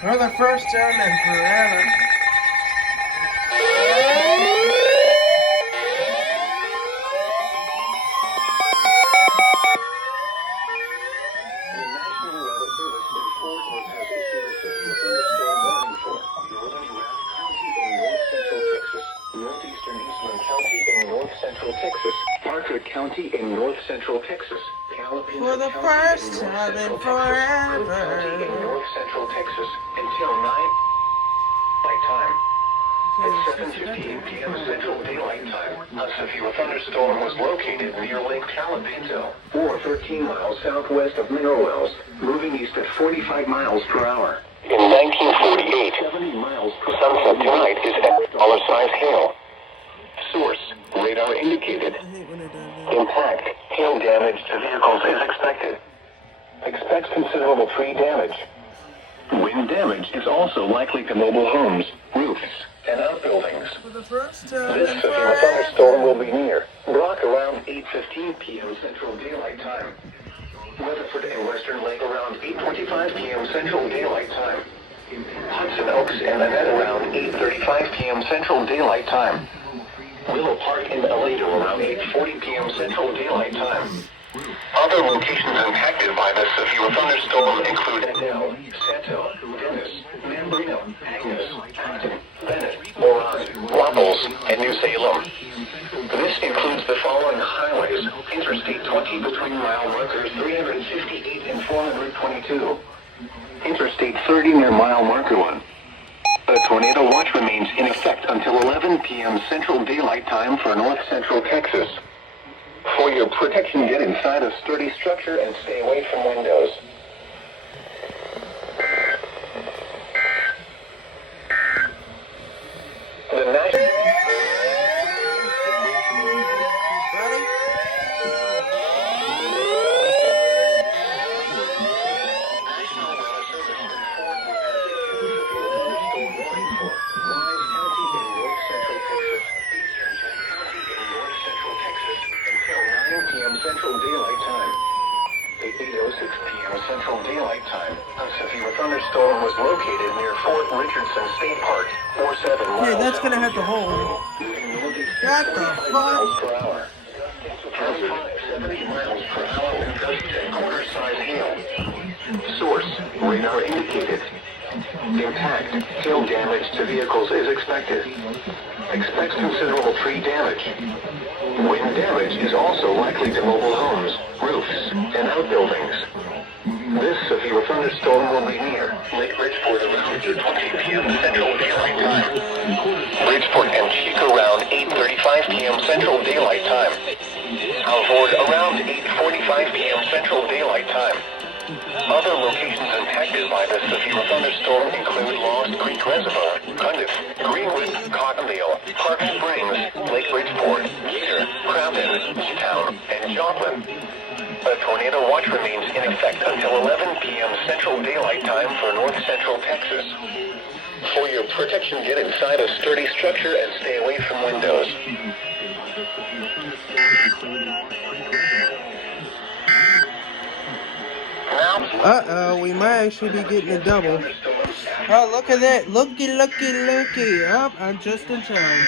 For the first time in forever. County in north central Texas. For the first time in forever. In north central Texas until 9 daylight time. At 7:15 p.m. Central Daylight Time, a severe thunderstorm was located near Lake Talapinto, or 13 miles southwest of Mineral Wells, moving east at 45 miles per hour. In 1948, 70 miles per sunset tonight is $1 hail. Source, radar indicated. Impact, hail damage to vehicles is expected. Expects considerable tree damage. Wind damage is also likely to mobile homes, roofs, and outbuildings. This severe thunderstorm will be near Brock around 8:15 p.m. Central Daylight Time. Weatherford and Western Lake around 8:25 p.m. Central Daylight Time. Hudson Oaks and Annette around 8:35 p.m. Central Daylight Time. Willow Park in Aledo around 8:40 p.m. Central Daylight Time. Other locations impacted by the severe thunderstorm include Adele, Santo, Dennis, Mambrino, Agnes, Acton, Bennett, Moran, Waples, and New Salem. This includes the following highways: Interstate 20 between mile markers 358 and 422. Interstate 30 near mile marker 1. A tornado watch remains in effect until 11 p.m. Central Daylight Time for north central Texas. For your protection, get inside a sturdy structure and stay away from windows. The National Central Daylight Time. At 8:06 p.m. Central Daylight Time, a severe thunderstorm was located near Fort Richardson State Park, 47 miles. Hey, that's gonna have to hold. What the fuck? 70 miles per hour with gusts and quarter-size hail. Source, radar indicated. Impact, hail damage to vehicles is expected. Expects considerable tree damage. Wind damage is also likely to mobile homes, roofs, and outbuildings. This severe thunderstorm will be near Lake Bridgeport around 8:20 p.m. Central Daylight Time. Bridgeport and Chico around 8:35 p.m. Central Daylight Time. Alvord around 8:45 p.m. Central Daylight Time. Other locations impacted by the severe thunderstorm include Lost Creek Reservoir, Cundiff, Greenwood, Cottondale, Park Springs, Lake Bridgeport, Geeter, Crowton, Town, and Joplin. A tornado watch remains in effect until 11 p.m. Central Daylight Time for north central Texas. For your protection, get inside a sturdy structure and stay away from windows. Uh-oh, we might actually be getting a double. Oh, look at that. Looky, looky, looky. Up, I'm just in time.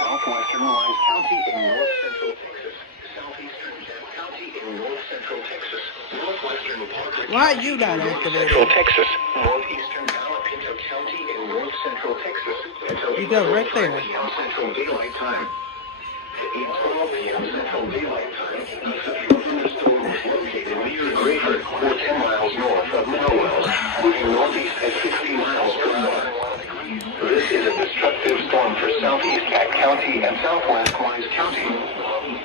Southwestern Lawrence County in north central Texas. Southeastern Jeff County in north central Texas. Northwestern Park Why are you not activated? Central Texas. Northeastern Alapinto County in north central Texas. You go right there. Central Daylight Time. At 8:12 p.m. Central Daylight Time, a severe thunderstorm was located near Grayford, or 10 miles north of Mineral Wells, moving northeast at 60 miles per hour. This is a destructive storm for southeast Pack County and southwest Wise County.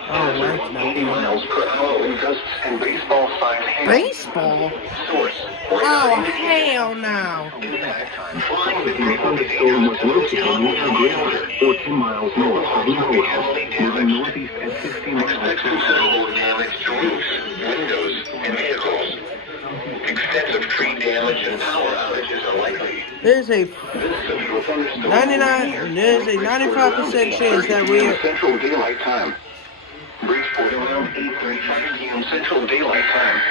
Oh, 80 miles per hour wind gusts and baseball-sized hail. baseball? Source. Oh, hell no. Flying with the thunderstorm was located near Grayford, or 10 miles north of Mineral Wells, moving northeast at 60 miles per hour. Considerable damage to roofs, windows, and vehicles. extensive tree damage and power outages are likely. There's a This severe thunderstorm 95% chance that we are... Central Daylight Time. Bridgeport around 8:35 p.m. Central Daylight Time.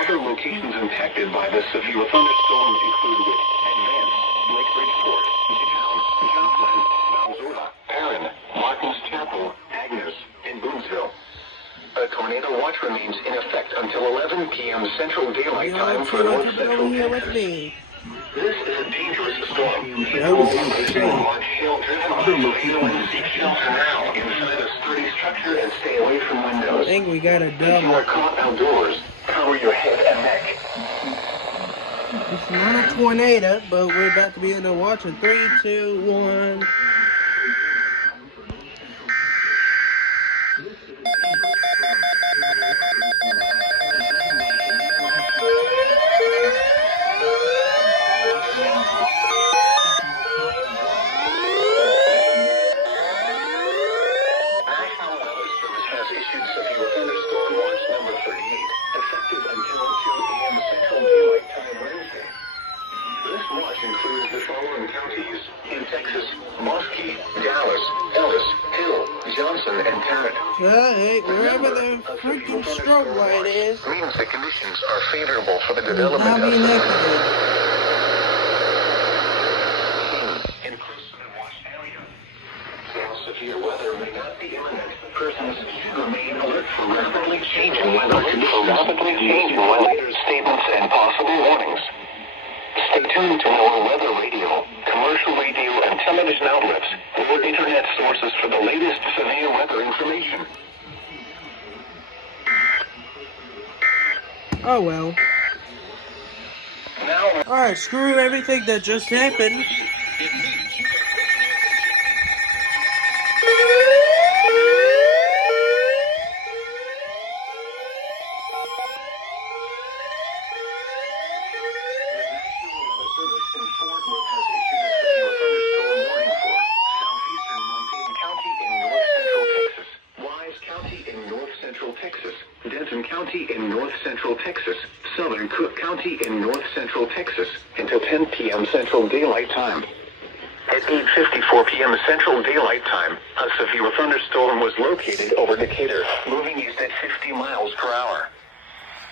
Other locations impacted by this severe thunderstorm include Advance, Lake Bridgeport, Downs, Joplin, Valzora, Perrin, Martins Chapel, Agnes, and Boonesville. A tornado watch remains in effect until 11 p.m. Central Daylight Time for North Central Texas. This is a dangerous storm. That was insane. Watch hail-driven tornado and seek shelter now inside a sturdy structure and stay away from windows. I think we got a If you double. are caught outdoors, cover your head and neck. It's not a tornado, but we're about to be able to watch in 3, 2, 1. Includes the following counties in Texas: Mosque, Dallas, Ellis, Hill, Johnson, and Tarrant. Hey, wherever the freaking strobe light is, Means the conditions are favorable for the I'll development be of negative. in close watch area. While severe weather may not be imminent, persons should remain alert for rapidly changing weather statements and possible warnings. Stay tuned to our weather radio, commercial radio, and television outlets or internet sources for the latest severe weather information. Oh well. Now, Alright, screw everything that just happened. in north central Texas, southern Cook County in north central Texas, until 10 p.m. Central Daylight Time. At 8:54 p.m. Central Daylight Time, a severe thunderstorm was located over Decatur, moving east at 50 miles per hour.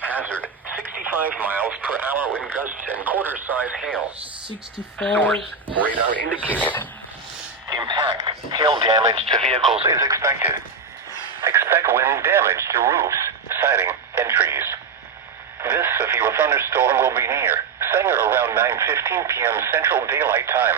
Hazard, 65 miles per hour wind gusts and quarter-size hail. 65. Source, radar indicated. Impact, hail damage to vehicles is expected. Expect wind damage to roofs, siding, and trees. This severe thunderstorm will be near Sanger around 9:15 p.m. Central Daylight Time.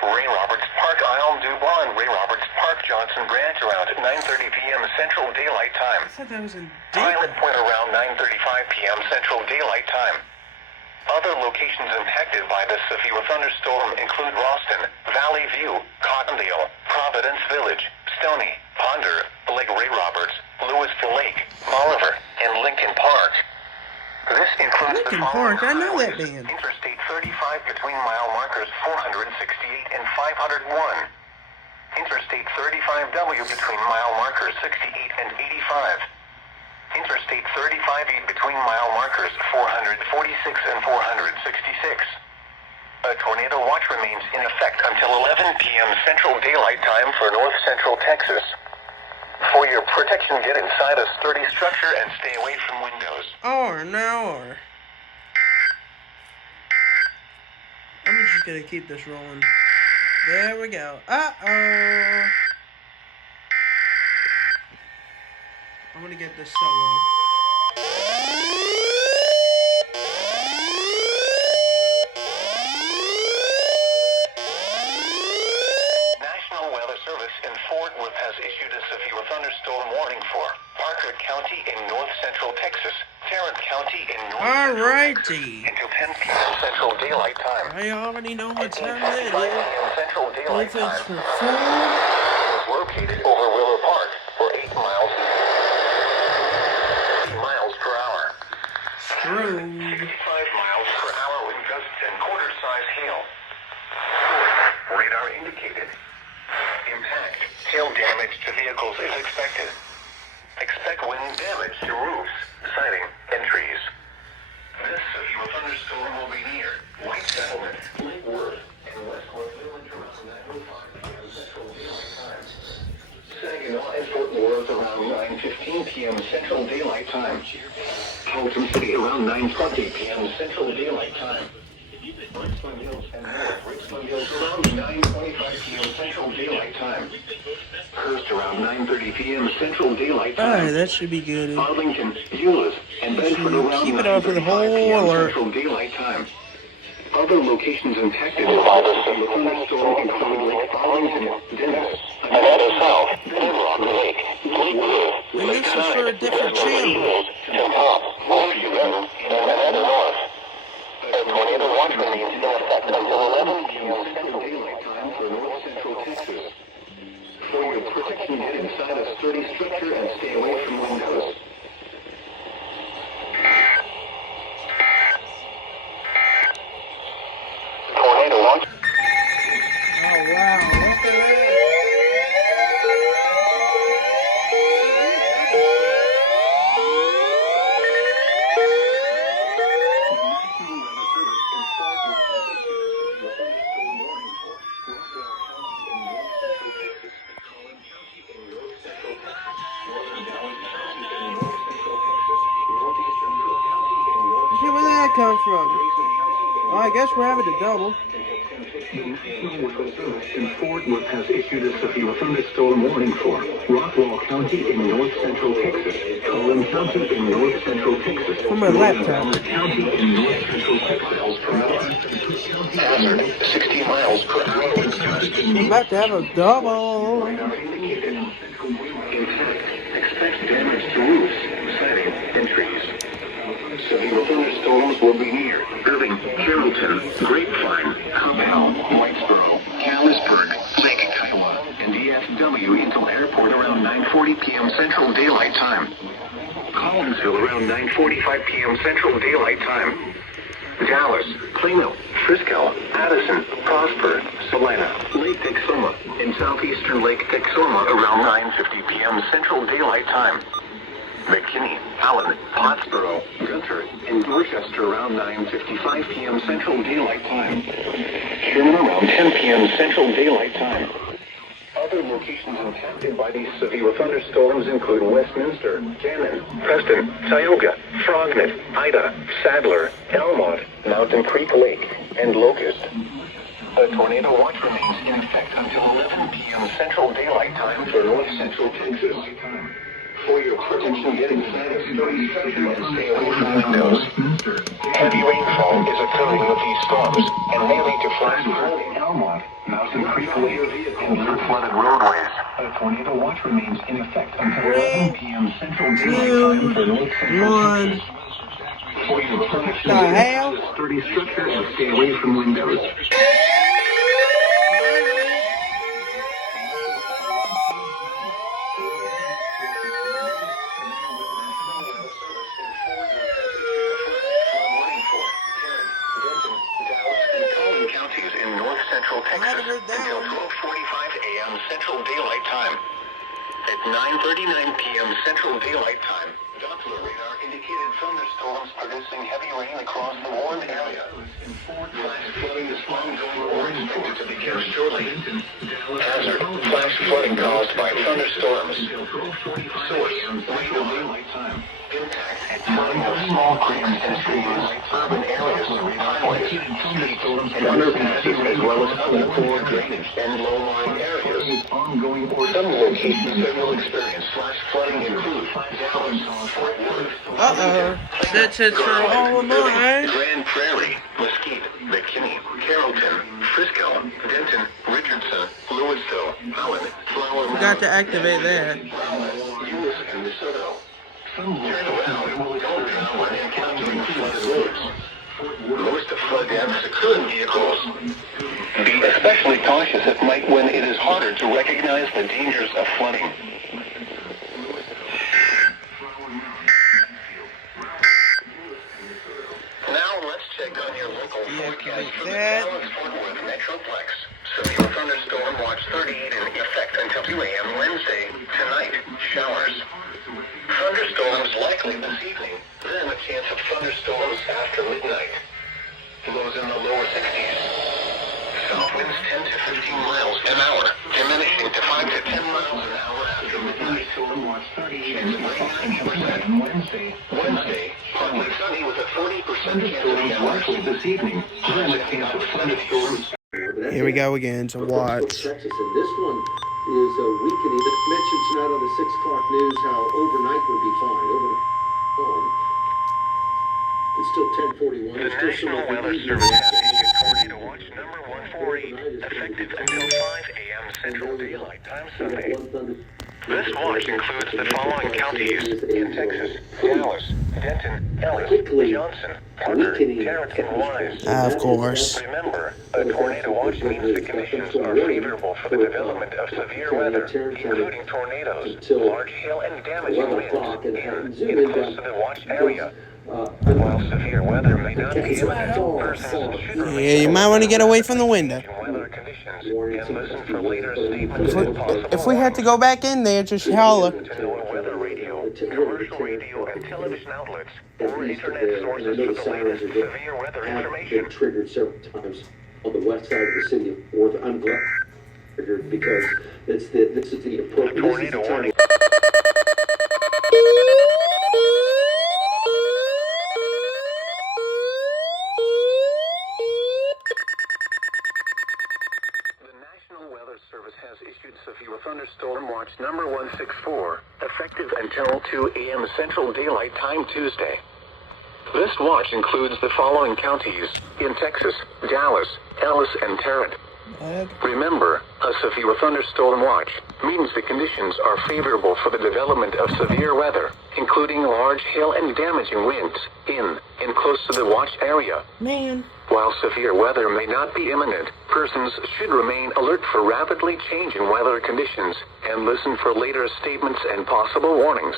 Ray Roberts Park, Isle du Bois, and Ray Roberts Park, Johnson Branch around 9:30 p.m. Central Daylight Time. I thought that was in Pilot Point around 9:35 p.m. Central Daylight Time. Other locations impacted by this severe thunderstorm include Ralston, Valley View, Cottondale, Providence Village, Stony, Ponder, Lake Ray Roberts, Lewisville Lake, Bolivar, and Lincoln Park. This includes Lincoln the following Park, I know that highways: band. Interstate 35 between mile markers 468 and 501. Interstate 35W between mile markers 68 and 85. Interstate 35E between mile markers 446 and 466. A tornado watch remains in effect until 11 p.m. Central Daylight Time for north central Texas. For your protection, get inside a sturdy structure and stay away from windows. Or. I'm just gonna keep this rolling. There we go. Uh-oh. I'm gonna get this solo. National Weather Service in Fort Worth has issued a severe thunderstorm warning for Parker County in north central Texas, Tarrant County in north Alrighty. until 10 p.m. Central Daylight Time. I already know what time At it 8:55 is. p.m. Central Daylight If it's Time. for food, Was located over Willow Park for 8 miles per hour. screwed. 65 miles per hour wind gusts and quarter-size hail. Radar indicated. Impact, hail damage to vehicles is expected. Expect wind damage to roofs, siding, and trees. This p.m. Central Daylight Time. Halton City around 9:20 p.m. Central Daylight Time. Richmond Hills and North Richmond Hills around 9:25 p.m. Central Daylight Time. Hurst around 9:30 p.m. Central Daylight Time. Alright, that should be good. Arlington, Euless, and Bedford around Keep it on for the whole 9:35 p.m. alert. Central Daylight Time. Other locations impacted by the thunderstorm include Lake Arlington, Dennis, and headed south, Denrock Lake, Lakewood, And this is for a different channel. and Pop, Horseshoe River, and headed north. A tornado watch remains in effect until 11 p.m. Central Daylight Time for north central Texas. For your protection, get inside a sturdy structure and stay away from windows. Tornado watch. Oh wow, look at that. Where did that come from? Well, I guess we're having a double. The National Weather Service in Fort Worth has issued a severe thunderstorm warning for Rockwall County in north central Texas, Collin County in north central Texas, From my laptop. County in north central Texas per hour. Hazard 60 miles per hour. I'm about to have a double. In fact, expect damage to roofs, siding, and trees. Severe thunderstorms will be near Irving, Carrollton, Grapevine, Cobell, Whitesboro, Galesburg, Lake Kiowa, and DFW until airport around 9:40 p.m. Central Daylight Time. Collinsville around 9:45 p.m. Central Daylight Time. Dallas, Plano, Frisco, Addison, Prosper, Salina, Lake Texoma, and southeastern Lake Texoma around 9:50 p.m. Central Daylight Time. McKinney, Allen, Pottsboro, Gunter, and Dorchester around 9:55 p.m. Central Daylight Time. Sherman around 10 p.m. Central Daylight Time. Other locations impacted by these severe thunderstorms include Westminster, Cannon, Preston, Tioga, Frognet, Ida, Sadler, Elmont, Mountain Creek Lake, and Locust. A tornado watch remains in effect until 11 p.m. Central Daylight Time for north central Texas. For your protection, get inside a sturdy structure and stay away from windows. Heavy rainfall is occurring with these storms and may lead to flash flooding. Elmont, Mountain Creek Lake, and flooded roadways. A tornado watch remains in effect until 11 p.m. Central Daylight Time for north central Texas. For your protection, get inside a sturdy structure and stay away from windows. Central Texas until 12:45 a.m. Central Daylight Time. At 9:39 p.m. Central Daylight Time, Doppler radar indicated thunderstorms producing heavy rain across the warm area. Flash flooding is ongoing or expected to begin shortly. Hazard: flash flooding caused by thunderstorms. Source: radio daylight time. Impact: flooding of small creeks and streams, urban areas, highways, streets, and underpasses, as well as other poor drainage and low-lying areas. Some locations that will experience flash flooding include Dallas, Fort Worth, That's it for all of mine. Grand Prairie, Mesquite, McKinney, Carrollton, Frisco, Denton, Richardson, Louisville, Allen, Flower Mound. Forgot to activate that. Euless and DeSoto. Turn around, don't travel when encountering flooded roads. Most of flood damage occur in vehicles. Be especially cautious at night when it is harder to recognize the dangers of flooding. Now let's check on your local forecast for the Dallas-Fort Worth Metroplex. Severe thunderstorm watch 38 in effect until 2 a.m. Wednesday. Tonight, showers. Thunderstorms likely this evening, then a chance of thunderstorms after midnight. Lows in the lower 60s. south winds 10 to 15 miles an hour, diminishing to 5 to 10 miles an hour after midnight. Storm watch 30 and rain 90% Wednesday, partly sunny with a 40% chance of being likely this evening. Then a chance of thunderstorms. Here we go again to watch. Texas, and this one is weakening. It mentioned tonight on the 6 o'clock news how overnight would be fine. Overnight, it's still 10:41. The National Weather Service has issued tornado watch number 148, effective until 5 a.m. Central Daylight Time Sunday. This watch includes the following counties in Texas: Dallas, Denton, Ellis, Johnson, Parker, Tarrant, and Wise. Of course. Remember, a tornado watch means the conditions are favorable for the development of severe weather, including tornadoes, large hail, and damaging winds in close to the watch area. While severe weather may not be imminent, persons should remain Yeah, you might want to get away from the window. weather conditions and listen for later statements and possible If we had to go back in there, just holler. to know weather radio, commercial radio and television outlets, or internet sources for the latest severe weather information. Been triggered several times on the west side of the city of Worth. I'm glad triggered because this is the appropriate Tornado warning. Service has issued severe thunderstorm watch number 164, effective until 2 a.m. Central Daylight Time Tuesday. This watch includes the following counties in Texas: Dallas, Ellis, and Tarrant. Remember, a severe thunderstorm watch means the conditions are favorable for the development of severe weather, including large hail and damaging winds in and close to the watch area. Man. While severe weather may not be imminent, persons should remain alert for rapidly changing weather conditions and listen for later statements and possible warnings.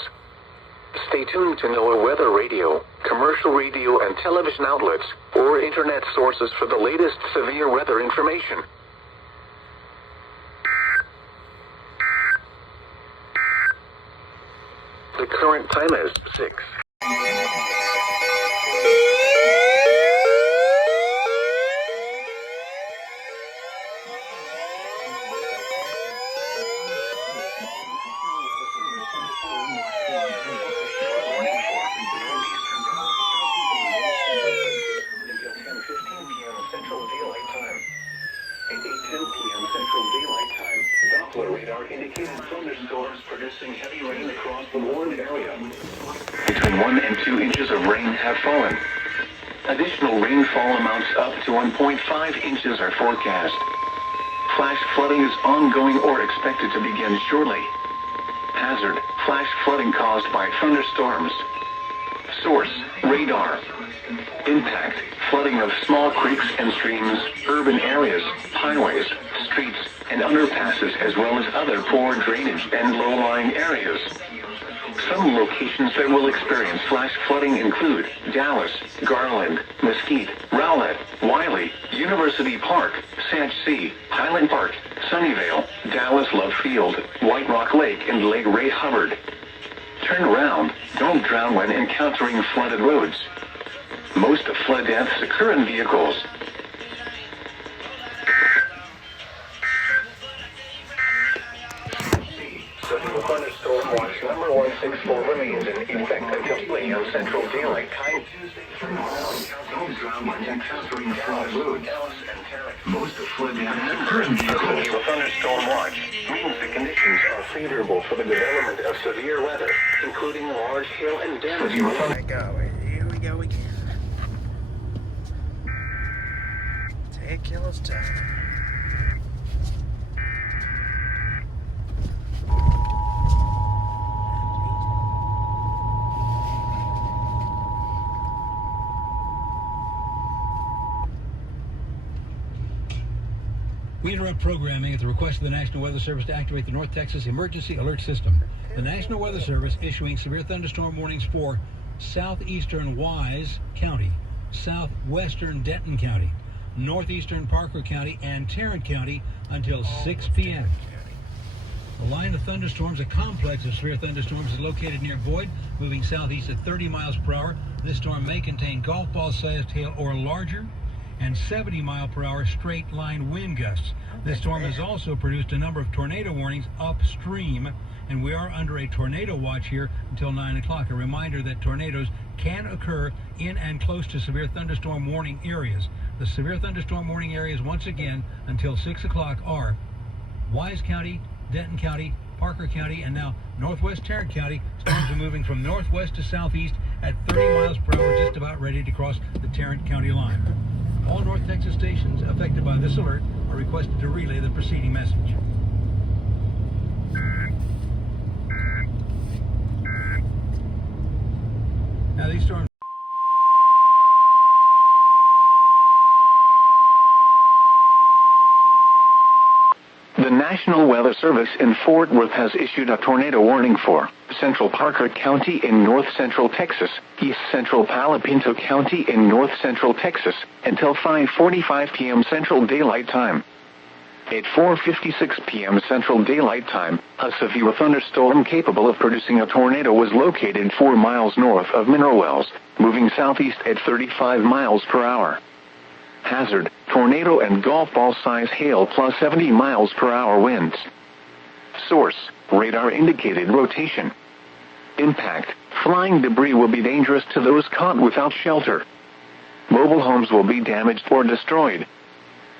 Stay tuned to NOAA weather radio, commercial radio and television outlets, or internet sources for the latest severe weather information. The current time is 6. Indicated thunderstorms producing heavy rain across the warned area. Between 1 and 2 inches of rain have fallen. Additional rainfall amounts up to 1.5 inches are forecast. Flash flooding is ongoing or expected to begin shortly. Hazard: flash flooding caused by thunderstorms. Source: radar. Impact: flooding of small creeks and streams, urban areas, highways, streets, and underpasses, as well as other poor drainage and low-lying areas. Some locations that will experience flash flooding include Dallas, Garland, Mesquite, Rowlett, Wiley, University Park, Sanch C, Highland Park, Sunnyvale, Dallas Love Field, White Rock Lake, and Lake Ray Hubbard. Turn around. Don't drown when encountering flooded roads. Most flood deaths occur in vehicles. Severe thunderstorm watch number 164 remains in effect until 2 a.m. Central Daylight Time Tuesday. Don't drown when encountering flood roads. Most flood deaths occur in vehicles. Severe thunderstorm watch means the conditions are favorable for the development of severe weather, including large hail and damage. Here we go again. Take your time. We interrupt programming at the request of the National Weather Service to activate the North Texas Emergency Alert System. The National Weather Service issuing severe thunderstorm warnings for southeastern Wise County, southwestern Denton County, northeastern Parker County, and Tarrant County until 6 p.m. The line of thunderstorms, a complex of severe thunderstorms, is located near Boyd, moving southeast at 30 miles per hour. This storm may contain golf ball-sized hail or larger, and 70-mile-per-hour straight-line wind gusts. This storm has also produced a number of tornado warnings upstream, and we are under a tornado watch here until 9 o'clock. A reminder that tornadoes can occur in and close to severe thunderstorm warning areas. The severe thunderstorm warning areas, once again, until 6 o'clock are Wise County, Denton County, Parker County, and now northwest Tarrant County. Storms are moving from northwest to southeast at 30 miles per hour, just about ready to cross the Tarrant County line. All North Texas stations affected by this alert are requested to relay the preceding message. Now these storms. The National Weather Service in Fort Worth has issued a tornado warning for Central Parker County in north central Texas, East Central Palo Pinto County in north central Texas, until 5:45 p.m. Central Daylight Time. At 4:56 p.m. Central Daylight Time, a severe thunderstorm capable of producing a tornado was located 4 miles north of Mineral Wells, moving southeast at 35 miles per hour. Hazard, tornado and golf ball size hail plus 70 miles per hour winds. Source, radar indicated rotation. Impact, flying debris will be dangerous to those caught without shelter. Mobile homes will be damaged or destroyed.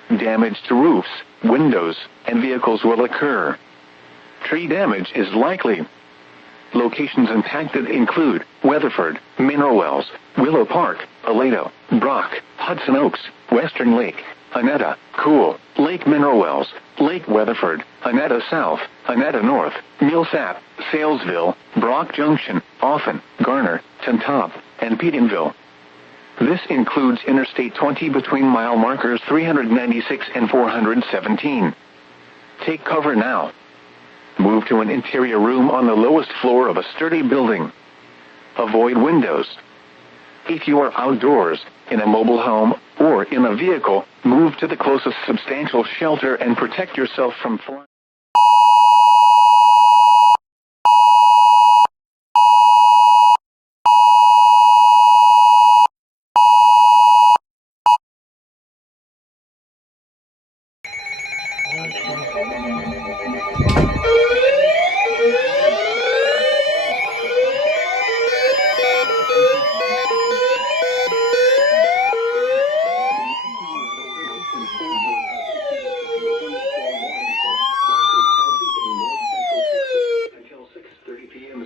Damage to roofs, windows, and vehicles will occur. Tree damage is likely. Locations impacted include Weatherford, Mineral Wells, Willow Park, Aledo, Brock, Hudson Oaks, Western Lake, Annetta, Cool, Lake Mineral Wells, Lake Weatherford, Annetta South, Annetta North, Millsap, Salesville, Brock Junction, Offen, Garner, Tontop, and Pedenville. This includes Interstate 20 between mile markers 396 and 417. Take cover now. Move to an interior room on the lowest floor of a sturdy building. Avoid windows. If you are outdoors, in a mobile home, or in a vehicle, move to the closest substantial shelter and protect yourself from flying.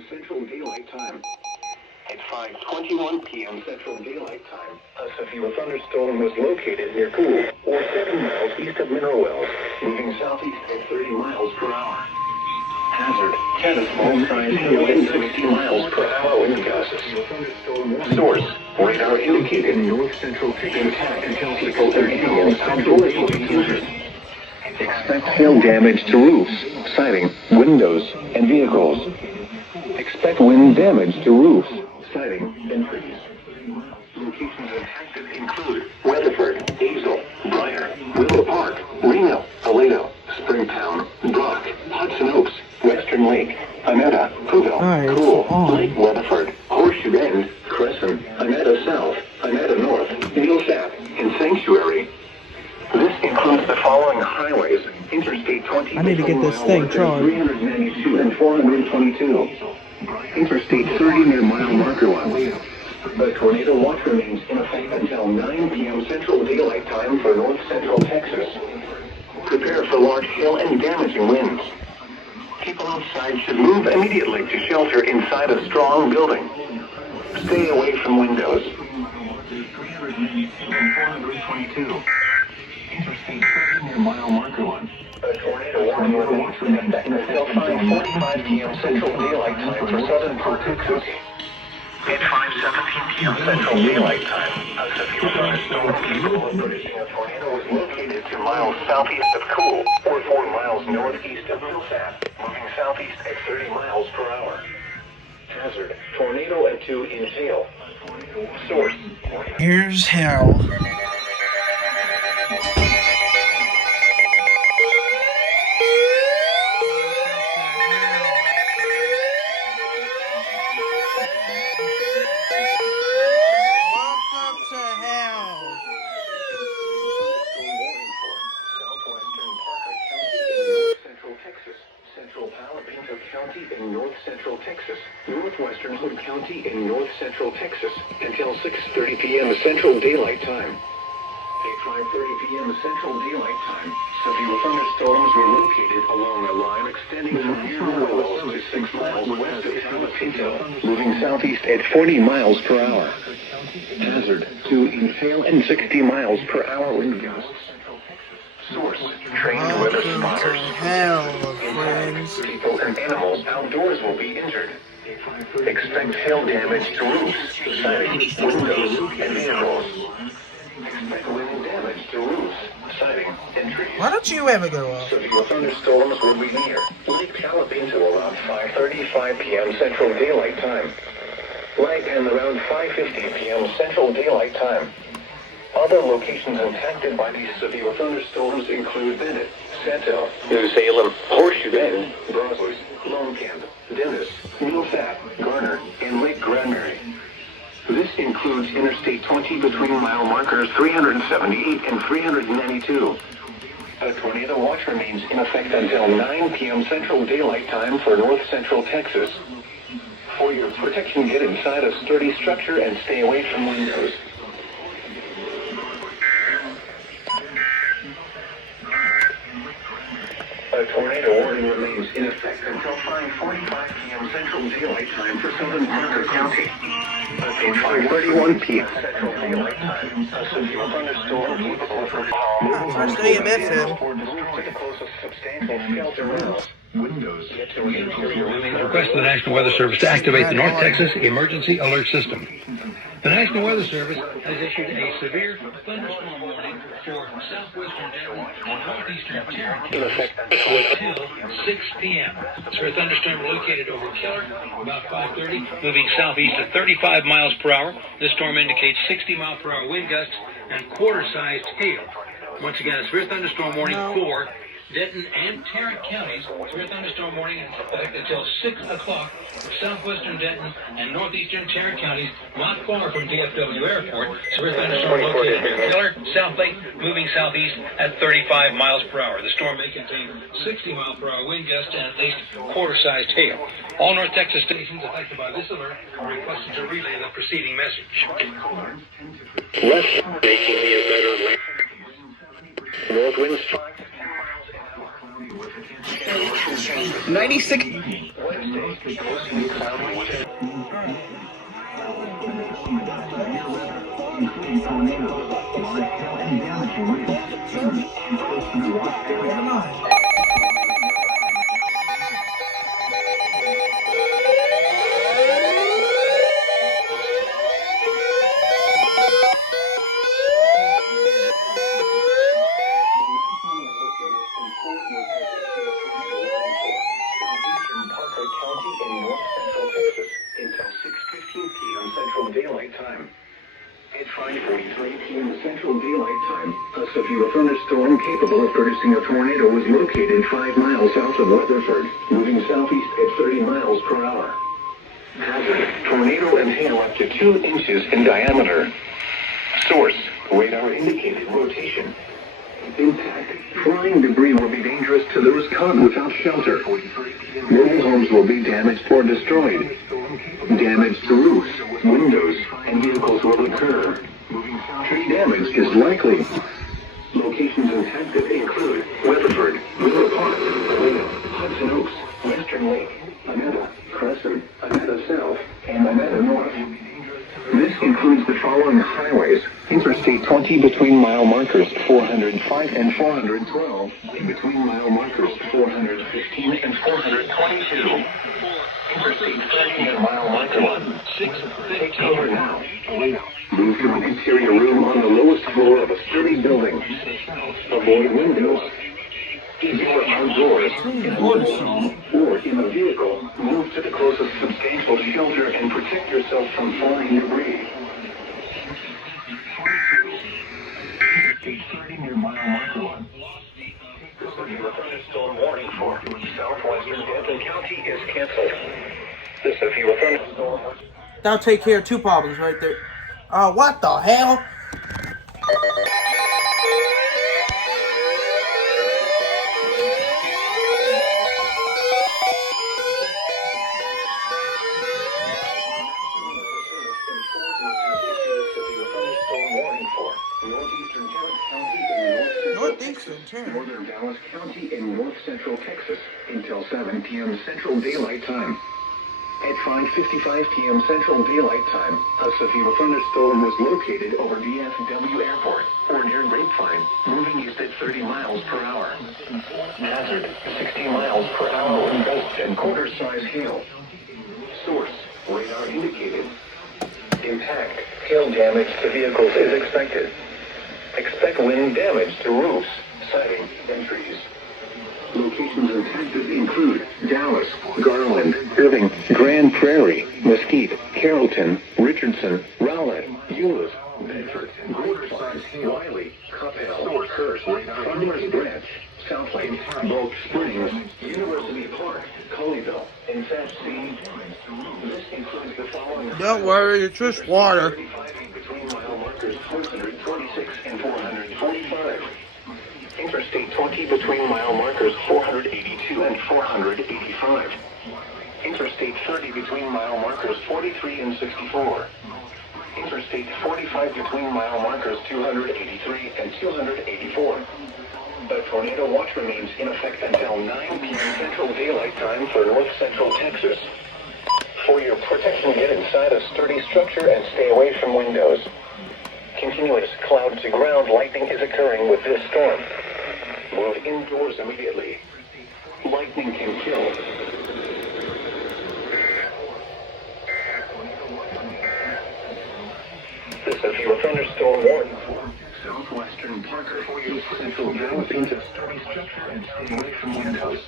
Central Daylight Time. At 5:21 p.m. Central Daylight Time, a severe thunderstorm was located near Cool, or 7 miles east of Mineral Wells, moving southeast at 30 miles per hour. Hazard, tennis ball size hail and 60 miles per hour wind gusts. Source, radar indicated north central Texas impact until 6:30 p.m. Central Daylight Time. Expect hail damage to roofs, siding, windows, and vehicles. Expect wind damage to roofs, siding, and trees. Locations impacted include Weatherford, Azle, Briar, Willow Park, Reno, Aledo, Springtown, Brock, Hudson Oaks, Western Lake, Annetta, Poodle, Cool, Lake Weatherford, Horseshoe Bend, Crescent, Annetta South, Annetta North, Millsap, and Sanctuary. This includes the following highways: Interstate 20. I need to get this thing charged. 392 and 422. Interstate 30 near mile marker 1. The tornado watch remains in effect until 9 p.m. Central Daylight Time for north central Texas. Prepare for large hail and damaging winds. People outside should move immediately to shelter inside a strong building. Stay away from windows. 422. Interstate 30 near mile marker 1. A tornado warning remains in effect until 5:45 p.m. Central Daylight Time for southern part Texas. At 5:17 p.m. Central Daylight Time, a severe thunderstorm capable of producing a tornado was located 2 miles southeast of Cool, or 4 miles northeast of Millsap, moving southeast at 30 miles per hour. Hazard, tornado and 2-inch hail. Source. Here's hell. Welcome to hell. County in north central Texas, northwestern Hood County in north central Texas until 6:30 p.m. Central Daylight Time. At 5:30 p.m. Central Daylight Time, severe thunderstorms were located along a line extending from near Willows to 6 miles west of Palo Pinto, moving southeast at 40 miles per hour. Hazard to entail and 60 miles per hour wind gusts. Source, trained weather Welcome to spotters. hell, friends. People and animals outdoors will be injured. Expect hail damage to roofs, siding, windows, and vehicles. Expect wind damage to roofs, siding, and trees. Why don't you ever go up? Severe thunderstorms will be near Lake Calabinto around 5:35 p.m. Central Daylight Time. Laggan around 5:50 p.m. Central Daylight Time. Other locations impacted by these severe thunderstorms include Bennett, Santo, New Salem, Horseshoe Bend, Brazos, Lone Camp, Dennis, Millsap, Garner, and Lake Granbury. This includes Interstate 20 between mile markers 378 and 392. A tornado watch remains in effect until 9 p.m. Central Daylight Time for north central Texas. For your protection, get inside a sturdy structure and stay away from windows. A tornado warning remains in effect until 5:45 p.m. Central Daylight Time for southern Parker County. At 5:31 p.m. Central Daylight Time, a severe thunderstorm capable of First EMS in. or destroy the closest substantial shelter rounds. Windows get to the interior. Request of the National Weather Service to activate the North Texas Emergency Alert System. The National Weather Service has issued a severe thunderstorm warning for southwestern Denver and northeastern Tarrant until 6 p.m. Severe thunderstorm located over Keller about 5:30, moving southeast at 35 miles per hour. This storm indicates 60-mile-per-hour wind gusts and quarter-sized hail. Once again, a severe thunderstorm warning for Denton and Tarrant counties. Severe thunderstorm warning in effect until 6 o'clock for southwestern Denton and northeastern Tarrant counties, not far from DFW Airport. Severe thunderstorm located near Keller, South Lake, moving southeast at 35 miles per hour. The storm may contain 60-mile-per-hour wind gusts and at least quarter-sized hail. All North Texas stations affected by this alert are requested to relay the preceding message. Less making me a better land. North winds 5 to 10 miles an hour. 96. Wednesday, mostly cloudy with Come on. Parker County in north central Texas until 6:15 p.m. Central Daylight Time. At 5:43 p.m. Central Daylight Time, a severe thunderstorm capable of producing a tornado was located 5 miles south of Weatherford, moving southeast at 30 miles per hour. Hazard, tornado and hail up to 2 inches in diameter. Source, radar indicated rotation. Impact, flying debris will be dangerous to those caught without shelter. Mobile homes will be damaged or destroyed. Damage to roofs, windows, and vehicles will occur. Tree damage is likely. Locations impacted include Weatherford, Willow Park, Galena, Hudson Oaks, Western Lake, Anetta, Crescent, Anetta South, and Anetta North. This includes the following highways: Interstate 20 between mile markers 405 and 412, and between mile markers 415 and 422. Interstate 30 and mile marker 615. Take cover now. Move to an interior room on the lowest floor of a sturdy building. Avoid windows. If you are outdoors, in a mobile home, or in a vehicle, move to the closest substantial shelter and protect yourself from flying debris. Interstate 30 near mile marker 1. The severe thunderstorm warning for southwestern Denton County is canceled. The severe thunderstorm was... That'll take care of 2 problems right there. What the hell? Texas, northern Dallas County in north central Texas until 7 p.m. Central Daylight Time. At 5:55 p.m. Central Daylight Time, a severe thunderstorm was located over DFW Airport, or near Grapevine, moving east at 30 miles per hour. Hazard, 60 miles per hour wind gusts and quarter-size hail. Source, radar indicated. Impact, hail damage to vehicles is expected. Expect wind damage to roofs, siding, and trees. Locations impacted include Dallas, Garland, Irving, Grand Prairie, Mesquite, Carrollton, Richardson, Rowlett, Euless, Bedford, Quarter-Size, Wiley, Coppell, Hurst, Farmers Branch, South Lake, Bulk Springs, University Park, Colleyville, and Fast C. This includes the following. Don't worry, it's just water. Between mile markers 426 and 445. Interstate 20 between mile markers 482 and 485. Interstate 30 between mile markers 43 and 64. Interstate 45 between mile markers 283 and 284. A tornado watch remains in effect until 9 p.m. Central Daylight Time for north central Texas. For your protection, get inside a sturdy structure and stay away from windows. Continuous cloud to ground lightning is occurring with this storm. Move indoors immediately. Lightning can kill. This is your thunderstorm warning for southwestern Parker. Central Dallas into sturdy structure and stay away from windows.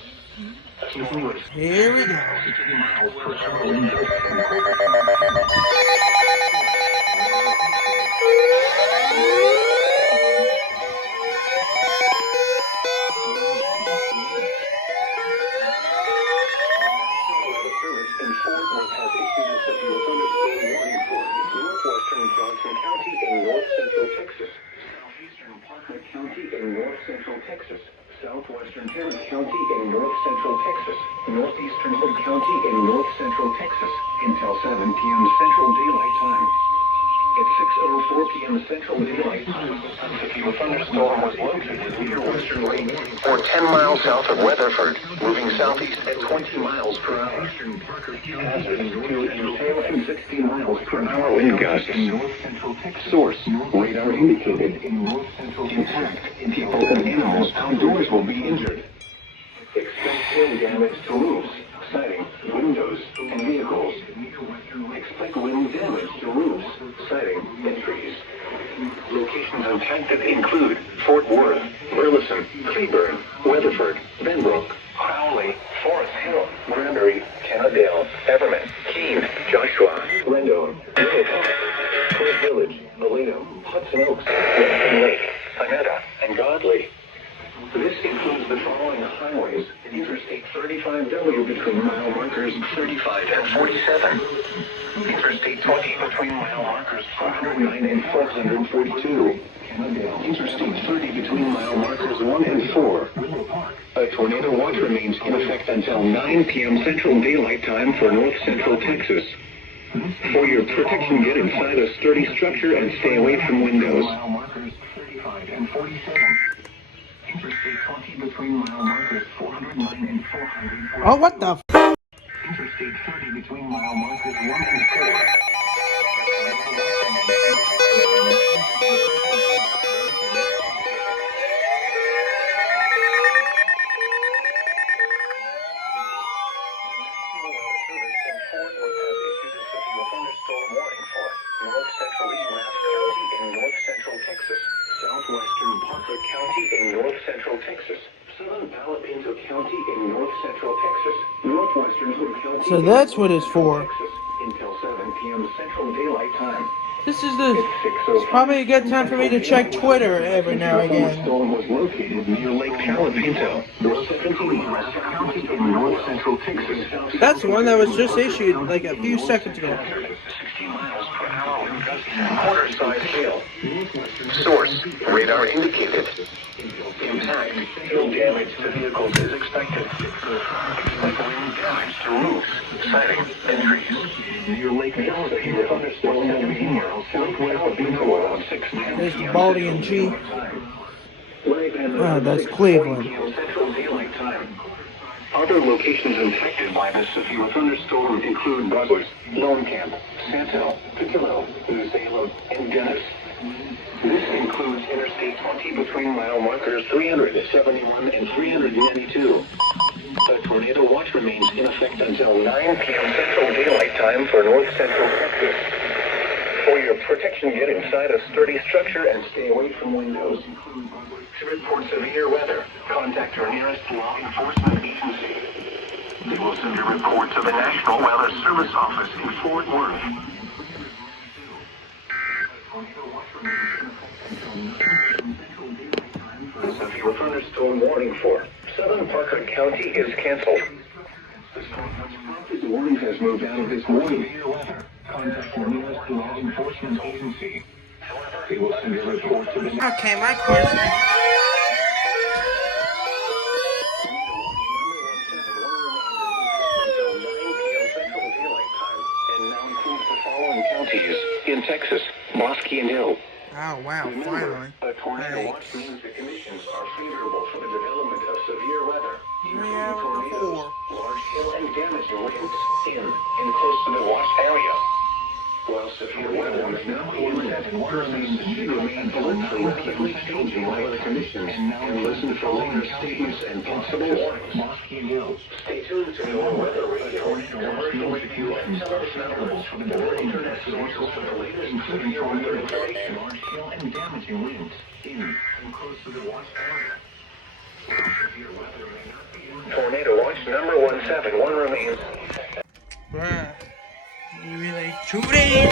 Here we go. 60 miles per hour wind gusts. Southwestern Tarrant County in north central Texas, northeastern Hood County in north central Texas, until 7 p.m. Central Daylight Time. At 6:04 p.m. Central Daylight Time, a severe thunderstorm was located near Western Lake, or 10 miles south of Weatherford, moving southeast at 20 miles per hour. Hazard to 10 and 60 miles per hour wind gusts. Source, radar indicated. Impact, people and animals outdoors will be injured. Expect hail damage to roofs, siding, windows, and vehicles. Expect wind damage to roofs, siding, and trees. Locations impacted include Fort Worth, Burleson, Cleburne, Weatherford, Benbrook, Crowley, Forest Hill, Granbury, Kennedale, Everman, Keene, Joshua, Rendon, Little Park, Fort Village, Molino, Hudson Oaks, Weston Lake, Anetta, and Godley. This includes the following highways: Interstate 35W between mile markers 35 and 47. Interstate 20 between mile markers 409 and 442. Interstate 30 between mile markers 1 and 4. A tornado watch remains in effect until 9 p.m. Central Daylight Time for north central Texas. For your protection, get inside a sturdy structure and stay away from windows. Mile markers 35 and 47. Interstate 20 between mile markers 409 and 440. Oh, what the Interstate 30 between mile markers 1 and 4. Southwestern Parker County in north central Texas, southern Palo Pinto County in north central Texas, northwestern Hood County. So that's what it's for. Texas, until 7 p.m. Central Daylight Time. This is it's probably a good time for me to check Twitter every now and again. The storm was located near Lake Palo Pinto, 17 miles county in north central Texas. That's the one that was just issued like a few seconds ago. 60 miles per hour wind gusts and quarter-size hail. Source, radar indicated. Impact, hail damage to vehicles is expected. Expect wind damage to roofs, siding, and trees. Near Lake Palo Pinto, thunderstorm 17 miles southwest of Pinto around 6 p.m. There's Baldy and G. Live and That's Cleveland. Central Daylight Time. Other locations impacted by this severe thunderstorm include Buzzards, Lone Camp, Santo, Piccolo, Salem, and Dennis. This includes Interstate 20 between mile markers 371 and 392. A tornado watch remains in effect until 9 p.m. Central Daylight Time for North Central Texas. For your protection, get inside a sturdy structure and stay away from windows. To report severe weather, contact your nearest law enforcement agency. They will send a report to the National Weather Service office in Fort Worth. Severe thunderstorm warning for Southern Parker County is canceled. The warning has moved out of this morning. Contact your nearest law enforcement agency. They will send a report to the... Okay, my question. Counties in Texas, Bosque and Hill. Oh, wow, finally. A tornado watch means the conditions are favorable for the development of severe weather, including tornadoes, large hail, and damaging winds in and close to the watch area. While severe weather may not be imminent, persons should remain alert for rapidly changing weather conditions and listen for later statements and possible warnings. Stay tuned to your weather radio, commercial review, and telephone or internet sources for the latest severe weather information. Large hail and damaging winds in and close to the watch area. Severe weather may not be imminent. Tornado watch number 171 remains. Bruh. You really shooting?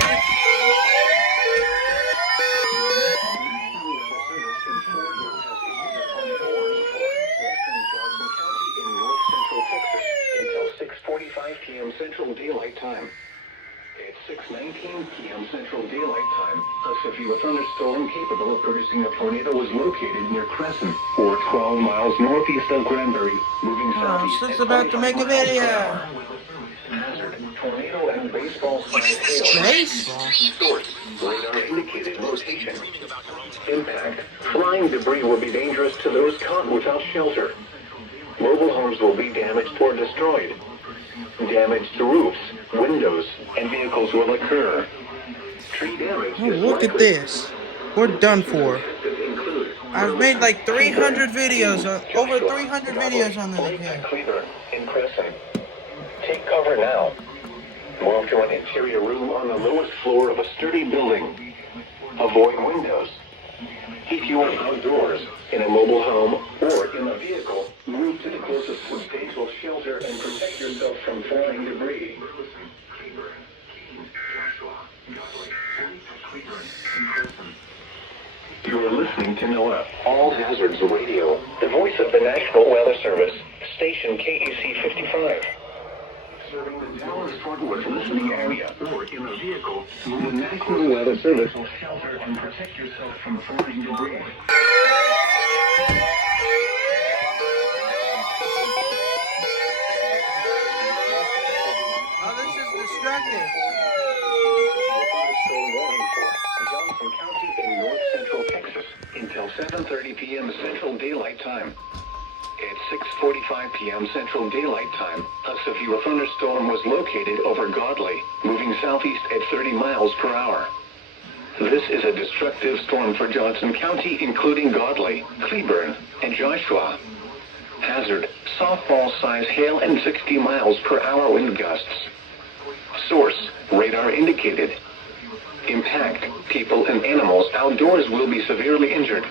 Until 6:45 p.m. Central Daylight Time. At 6:19 p.m. Central Daylight Time, a severe thunderstorm capable of producing a tornado was located near Crescent, or 12 miles northeast of Granbury, moving southeast. I'm just about to make a video. Tornado and baseball hail. Baseball? Source, radar indicated location. Impact, flying debris will be dangerous to those caught without shelter. Mobile homes will be damaged or destroyed. Damage to roofs, windows, and vehicles will occur. Tree damage Oh, is look at likely. this. We're done for. I've made like 300 videos, over 300 videos on this again. Cleveland in Crescent. Take cover now. Move to an interior room on the lowest floor of a sturdy building. Avoid windows. If you are outdoors, in a mobile home, or in a vehicle, move to the closest substantial shelter and protect yourself from flying debris. You are listening to NOAA All Hazards Radio, the voice of the National Weather Service, station KEC 55. Serving the Dallas-Fort Worth listening area or in a vehicle, move the National Weather Service will shelter and protect yourself from flying debris. Oh, this is destructive. Thunderstorm warning for Johnson County in north central Texas until 7:30 p.m. Central Daylight Time. At 6:45 p.m. Central Daylight Time, a severe thunderstorm was located over Godley, moving southeast at 30 miles per hour. This is a destructive storm for Johnson County, including Godley, Cleburne, and Joshua. Hazard, softball-size hail and 60 miles per hour wind gusts. Source, radar indicated. Impact, people and animals outdoors will be severely injured.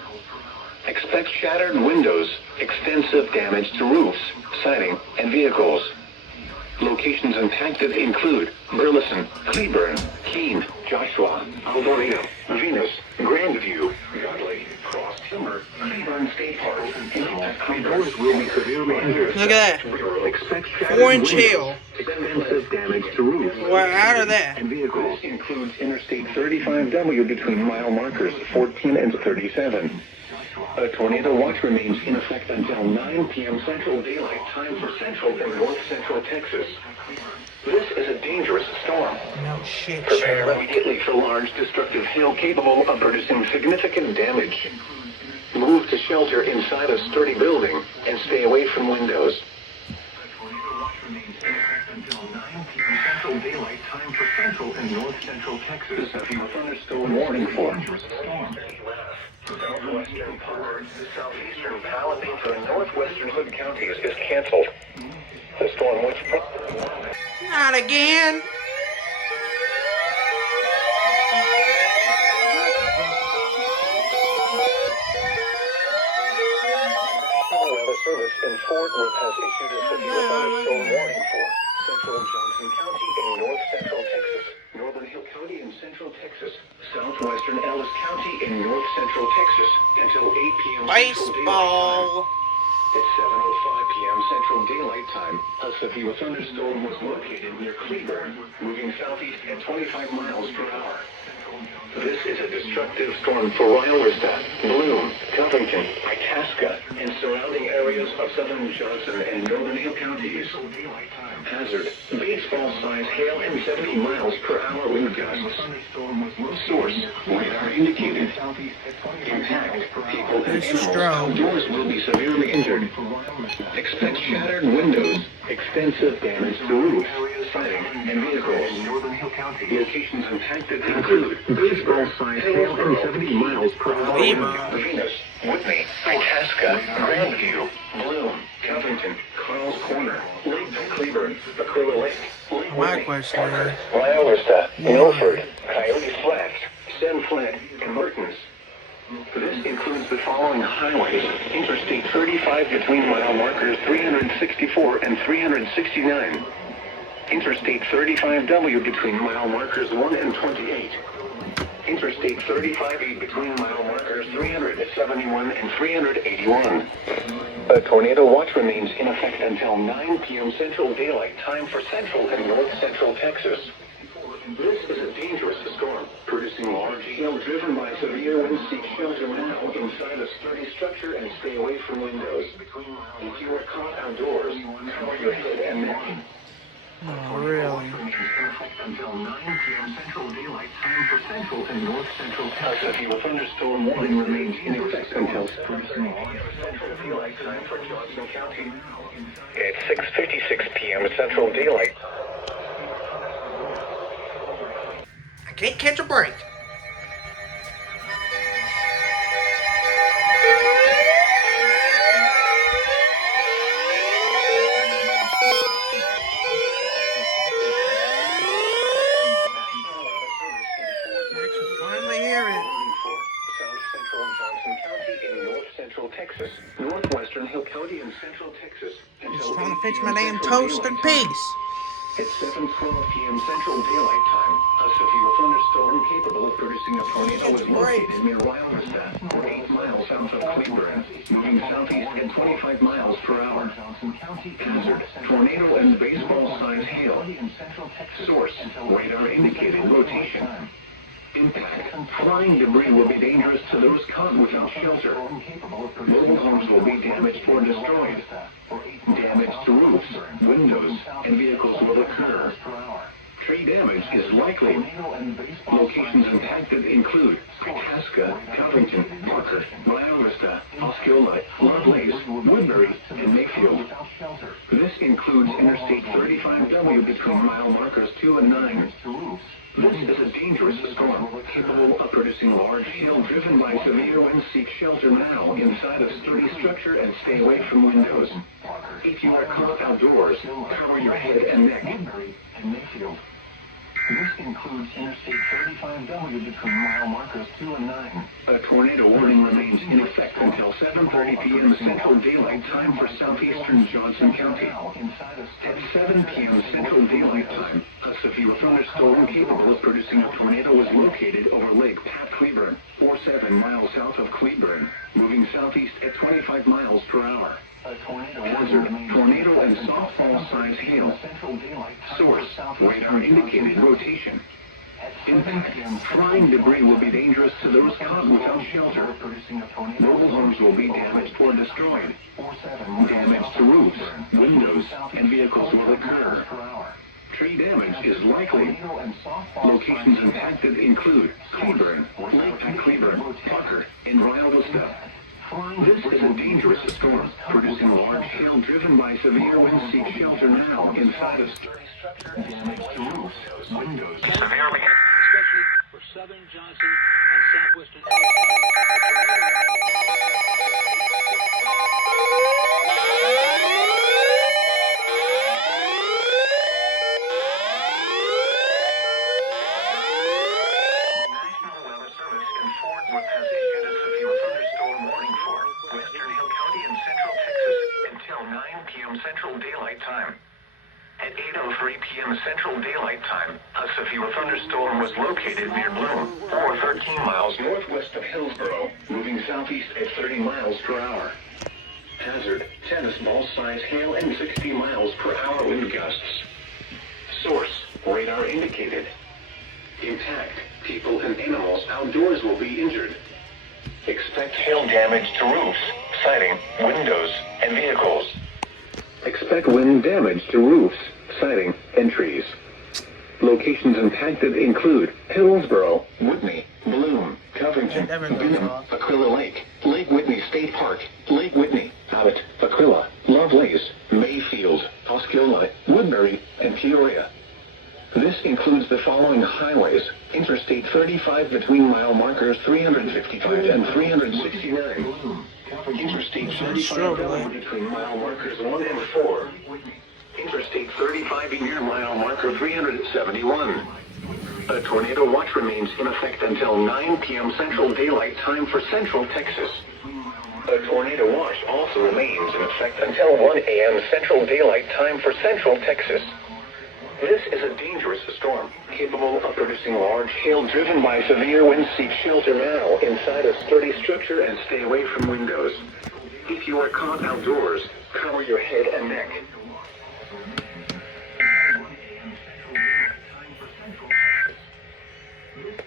Expect shattered windows, extensive damage to roofs, siding, and vehicles. Locations impacted include Burleson, Cleburne, Keene, Joshua, Alvarado, Venus, Grandview, Godley, Cross Timber, Cleburne State Park, and Cleburne will be severely injured. Look at that. Expect shattered 4-inch windows, hail. extensive damage to roofs. We're out of that. And vehicles includes Interstate 35W between mile markers 14 and 37. A tornado watch remains in effect until 9 p.m. Central Daylight Time for central and north central Texas. This is a dangerous storm. No shit, Prepare Sherlock. immediately for large destructive hail capable of producing significant damage. Move to shelter inside a sturdy building and stay away from windows. Until 9 p.m. Central Daylight Time for Central and North Central Texas. A few thunderstorm warning for storm. Southwestern part, southeastern piloting for northwestern Hood counties is canceled. The storm which... Not again. National Weather Service in Fort Worth has issued a severe thunderstorm warning for central Johnson County and north central Texas, northern Hill County and central Texas, southwestern Ellis County and north central Texas until 8 p.m. Baseball. At 7:05 p.m. Central Daylight Time, a severe thunderstorm was located near Cleburne, moving southeast at 25 miles per hour. This is a destructive storm for Rylorstadt, Bloom, Covington, Itasca, and surrounding areas of southern Johnson and northern Hill counties. Hazard: baseball-sized hail and 70 miles per hour wind gusts. Source: radar indicated. Impact: people and animals outdoors will be severely injured. Expect shattered windows, extensive damage to roofs, siding, and vehicles. Locations impacted include baseball-sized hail and 70 miles per hour. Venus, Whitney, Itasca, Grandview, Bloom, Covington, Carl's Corner, Lake Cleburne, Aquila Lake, My question is, Rylorstadt, Milford, Coyote Flats, Sen Flat, and Mertens. This includes the following highways: Interstate 35 between mile markers 364 and 369. Interstate 35W between mile markers 1 and 28. Interstate 35E between mile markers 371 and 381. A tornado watch remains in effect until 9 p.m. Central Daylight Time for central and north central Texas. This is a dangerous storm, producing large hail driven by severe winds. Seek shelter now inside a sturdy structure and stay away from windows. If you are caught outdoors, cover your head and neck. oh, really? Until 9 p.m. Central Daylight Time for central and north central Texas. A thunderstorm warning remains in effect until Central Daylight Time for Johnson County. At 6:56 p.m. Central Daylight. I can't catch a break. Texas, northwestern Hill County and central Texas. Just trying to fix my damn toast and peace. At 7:12 p.m. Central Daylight Time, a severe thunderstorm capable of producing a tornado was located near Rylorstadt, 8 miles south of Cleburne, moving southeast at 25 miles per hour. Hazard: tornado and baseball-sized hail. Source: radar indicated rotation. Impact: flying debris will be dangerous to those caught without shelter. Mobile homes will be damaged or destroyed. Damage to roofs, windows, and vehicles will occur. Tree damage is likely. Locations impacted include Itasca, Covington, Parker, Rylorstadt, Osceola, Lovelace, Woodbury, and Mayfield. This includes Interstate 35W between mile markers 2 and 9. This is a dangerous storm, capable of producing large hail driven by severe winds. Seek shelter now inside a sturdy structure and stay away from windows. If you are caught outdoors, cover your head and neck. This includes Interstate 35W between mile markers 2 and 9. A tornado warning remains in effect until 7:30 p.m. Central Daylight Time for southeastern Johnson County. At 7 p.m. Central Daylight Time, a severe thunderstorm capable of producing a tornado was located over Lake Pat Cleburne, 47 miles south of Cleburne, moving southeast at 25 miles per hour. Hazard: tornado and softball-sized hail. Source: radar indicated rotation. Impact: flying debris will be dangerous to those caught without shelter. Mobile homes will be damaged or destroyed. Damage to roofs, windows, and vehicles will occur. Tree damage is likely. Locations impacted include Cleburne, Lake Cleburne, Parker, and Rylorstadt. This is a dangerous storm, producing large hail driven by severe winds. Seek shelter now inside a sturdy structure and damage to roofs, windows. Severely, especially for southern Johnson and southwestern Alabama. Central Daylight Time. At 8:03 p.m. Central Daylight Time, a severe thunderstorm was located near Bloom, or 13 miles northwest of Hillsborough, moving southeast at 30 miles per hour. Hazard, tennis ball size hail and 60 miles per hour wind gusts. Source, radar indicated. Intact, people and animals outdoors will be injured. Expect hail damage to roofs, siding, windows, and vehicles. Expect wind damage to roofs, siding, and trees. Locations impacted include Hillsborough, Whitney, Bloom, Covington, Benham, Aquila Lake, Lake Whitney State Park, Lake Whitney, Abbott, Aquila, Lovelace, Mayfield, Osceola, Woodbury, and Peoria. This includes the following highways: Interstate 35 between mile markers 355 and 369. Interstate 35 between mile markers 1 and 4. Interstate 35 near mile marker 371. A tornado watch remains in effect until 9 p.m. Central Daylight Time for Central Texas. A tornado watch also remains in effect until 1 a.m. Central Daylight Time for Central Texas. This is a dangerous storm, capable of producing large hail driven by severe winds. Seek shelter now inside a sturdy structure and stay away from windows. If you are caught outdoors, cover your head and neck.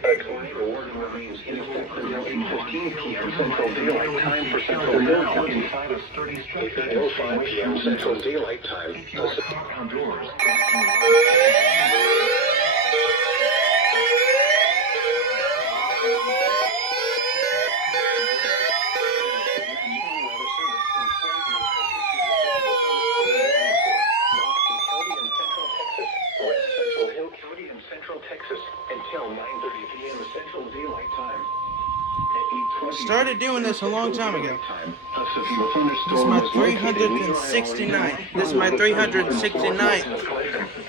A tornado warning remains in effect until 8:15 p.m. Central Daylight Time for Central now inside a sturdy structure and 8:05 p.m. Central Daylight Time. Outdoors. Started doing this a long time ago. This is my 369. This is my 369.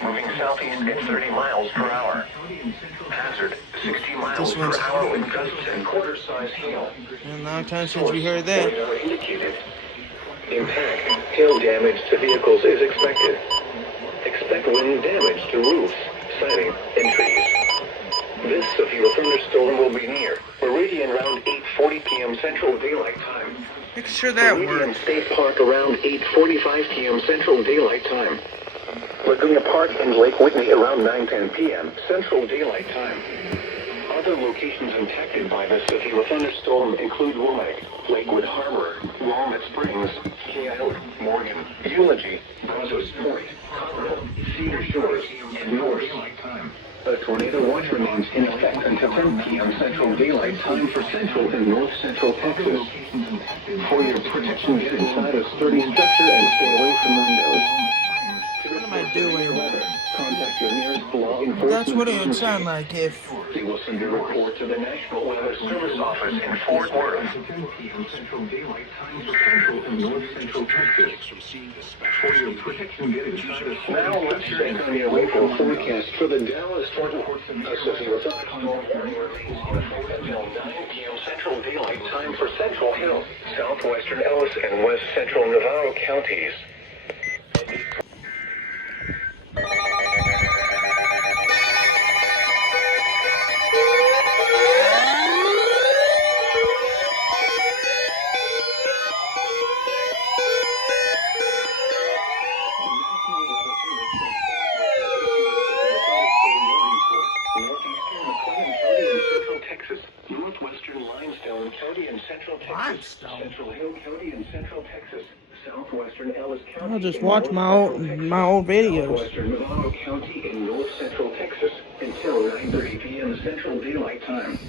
Moving southeast at 30 miles per hour. Hazard, 60 miles per hour with gusts and quarter-size hail. A long time since we heard that. Impact, hail damage to vehicles is expected. Expect wind damage to roofs, siding, and trees. This severe thunderstorm will be near Meridian around 8:40 p.m. Central Daylight Time. Make sure that Meridian works. State Park around 8:45 p.m. Central Daylight Time. Laguna Park and Lake Whitney around 9:10 p.m. Central Daylight Time. Other locations impacted by this severe thunderstorm include Womack, Lakewood Harbor, Walnut Springs, Kyle, Morgan, Eulogy, Brazos Point, Conroe, Cedar Shores, and North. A tornado watch remains in effect until 10 p.m. Central Daylight Time for Central and North Central Texas. For your protection, get inside a sturdy structure and stay away from windows. What am I doing? Contact your nearest law enforcement. That's what it would sound like if... They will send a report to the National Weather Service office in Fort Worth. Central Daylight Time for Central and North Central Texas. For your protection, get inside a now let's check on your local forecast for the Dallas-Fort Worth and severe thunderstorm warning remains in effect until 9 p.m. Central Daylight Time for Central Hill, southwestern Ellis, and west central Navarro counties. Central Hill County and Central Texas, southwestern Ellis County. I'll just watch my old videos. Southwestern Navarro County in north central Texas until 9:30 p.m. Central Daylight Time.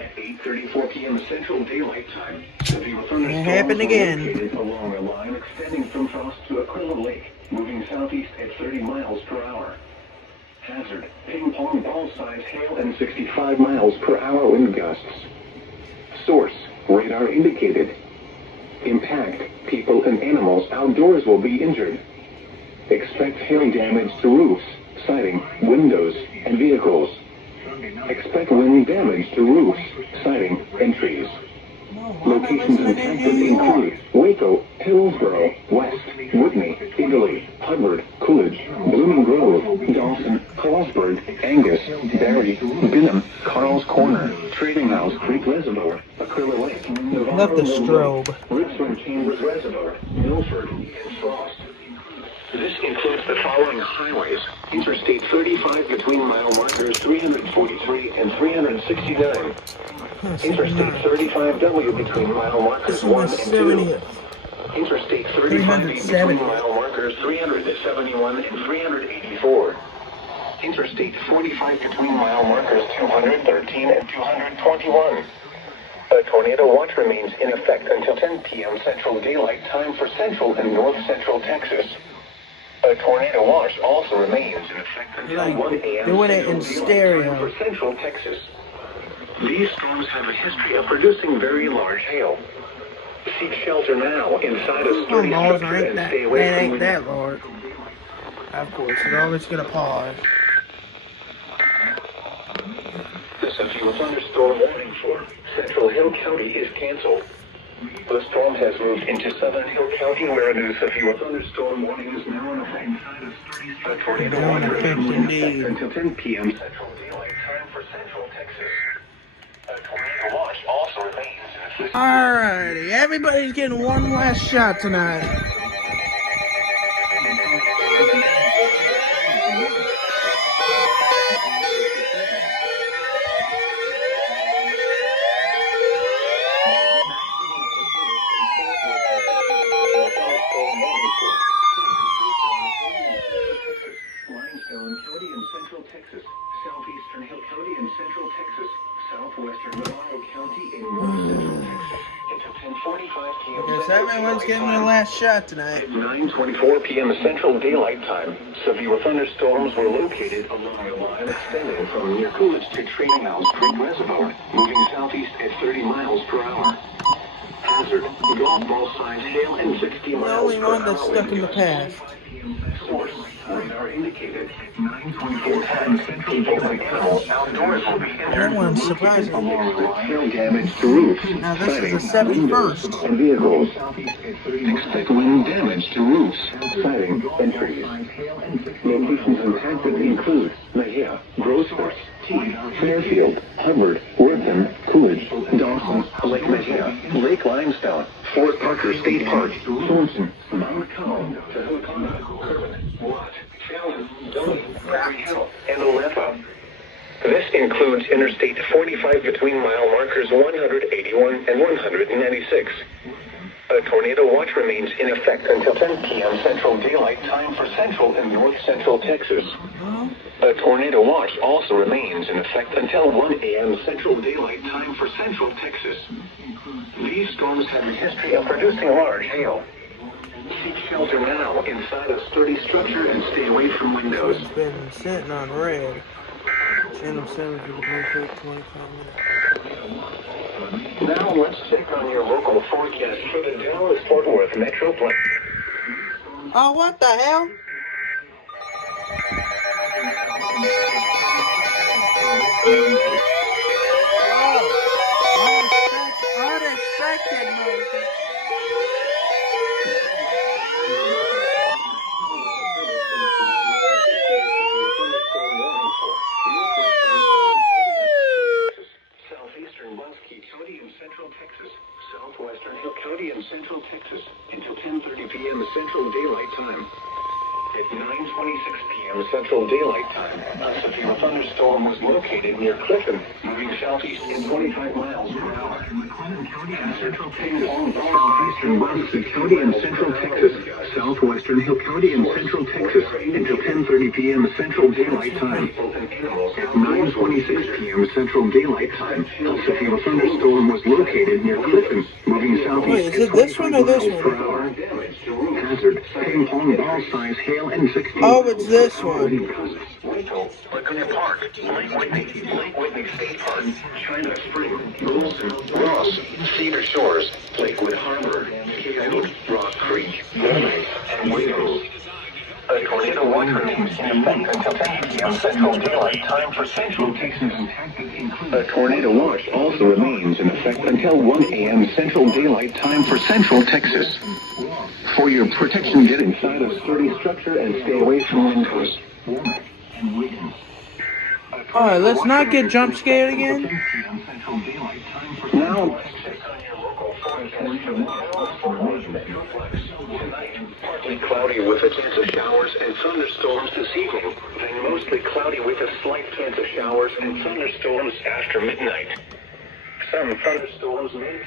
At 8:34 p.m. Central Daylight Time. Severe It thunderstorms happened again. are located along a line extending from Frost to Aquila Lake, moving southeast at 30 miles per hour. Hazard: ping pong ball size hail and 65 miles per hour wind gusts. Source: radar indicated. Impact: people and animals outdoors will be injured. Expect hail damage to roofs, siding, windows, and vehicles. Expect wind damage to roofs, siding, and trees. Locations impacted include Waco, Hillsborough, West, Whitney, Italy, Hubbard, Coolidge, Blooming Grove, Dawson, Carlsberg, Angus, Barry, Benham, Carl's Corner, Trading House Creek Reservoir, Aquila Lake, Love the strobe. Richland Chambers Reservoir, Milford, and Frost. This includes the following highways: Interstate 35 between mile markers 343 and 369. Interstate 35W between mile markers 1 and 2. Interstate 35 between mile markers 371 and 384. Interstate 45 between mile markers 213 and 221. A tornado watch remains in effect until 10 p.m. Central Daylight Time for central and north central Texas. A tornado watch also remains in effect until 1 a.m. Doing it in stereo. for central Texas. These storms have a history of producing very large hail. Seek shelter now inside a sturdy structure and stay away from ain't wind. that large. Of course, it's always gonna pause. The severe thunderstorm warning for Central Hill County is canceled. The storm has moved into Southern Hill County, where a new severe thunderstorm warning is now in effect. A tornado watch remains in effect until 10 p.m. Central Daylight Time for Central Texas. A tornado watch also remains in effect. Alrighty, everybody's getting one last shot tonight. Limestone County in Central Texas, Southeastern Hill County in Central Texas, Southwestern Navarro County in North Central Texas, until 10:45 p.m. Guess everyone's getting their last shot tonight. At 9:24 p.m. Central Daylight Time, severe thunderstorms were located along a line extending from near Coolidge to Trading House Creek Reservoir, moving southeast at 30 miles per hour. Hazard: golf ball size hail and 60 The miles only per one hour. that's stuck in the past. Source: radar indicated. 9:24 times people and animals outdoors will be injured. That one's surprising. Hail damage to roofs, Now this is the siding, windows, 71st. and vehicles. Expect wind damage to roofs, siding, and trees. Locations impacted include Mejia, Grossford, T, Fairfield, Hubbard, Wortham, Coolidge, Dawson, Lake Mejia, Lake Limestone, Fort Parker State Park, Thornton, Mount Connell, Tehillicana, Kerwin, Watt, Fallon, Dunley, Prairie Hill, and Aleppo. This includes Interstate 45 between mile markers 181 and 196. A tornado watch remains in effect until 10 p.m. Central Daylight Time for central and north central Texas. A tornado watch also remains in effect until 1 a.m. Central Daylight Time for central Texas. These storms have a history of producing large hail. Seek shelter now inside a sturdy structure and stay away from windows. It's been sitting on red. Channel 7 for the perfect 25 minutes. Now let's check on your local forecast for the Dallas-Fort Worth Metroplex. Oh, what the hell? Oh, unexpected motion. Southeastern Bosque County in Central Texas, Southwestern Hill County in Central Texas, until 10:30 p.m. Central Daylight Time. At 9:26 p.m. Central Daylight Time, a severe thunderstorm was located near Clifton, moving southeast in 25 miles per hour. Central southeastern Washington County and Central Texas, southwestern Hill County and Central Texas until 10:30 p.m. Central Daylight Time. At 9:26 p.m. Central Daylight Time, a severe thunderstorm was located near Clifton, moving southeast. Wait, is it this one or this one? Hazard, ping pong ball size hail and 60. Oh, it's this one. Laguna Park, Lake Whitney State Park, China Spring, Wilson, Ross, Cedar Shores, Lakewood Harbor, Kyoto, Rock Creek, Gomez, and Wales. A tornado watch remains in effect until 10 p.m. Central Daylight Time for Central Texas. A tornado watch also remains in effect until 1 a.m. Central Daylight Time for Central Texas. For your protection, get inside a sturdy structure and stay away from windows. Alright, let's not get jump scared again. Now, partly cloudy with a chance of showers and thunderstorms this evening, then mostly cloudy with a slight chance of showers and thunderstorms after midnight. Some thunderstorms may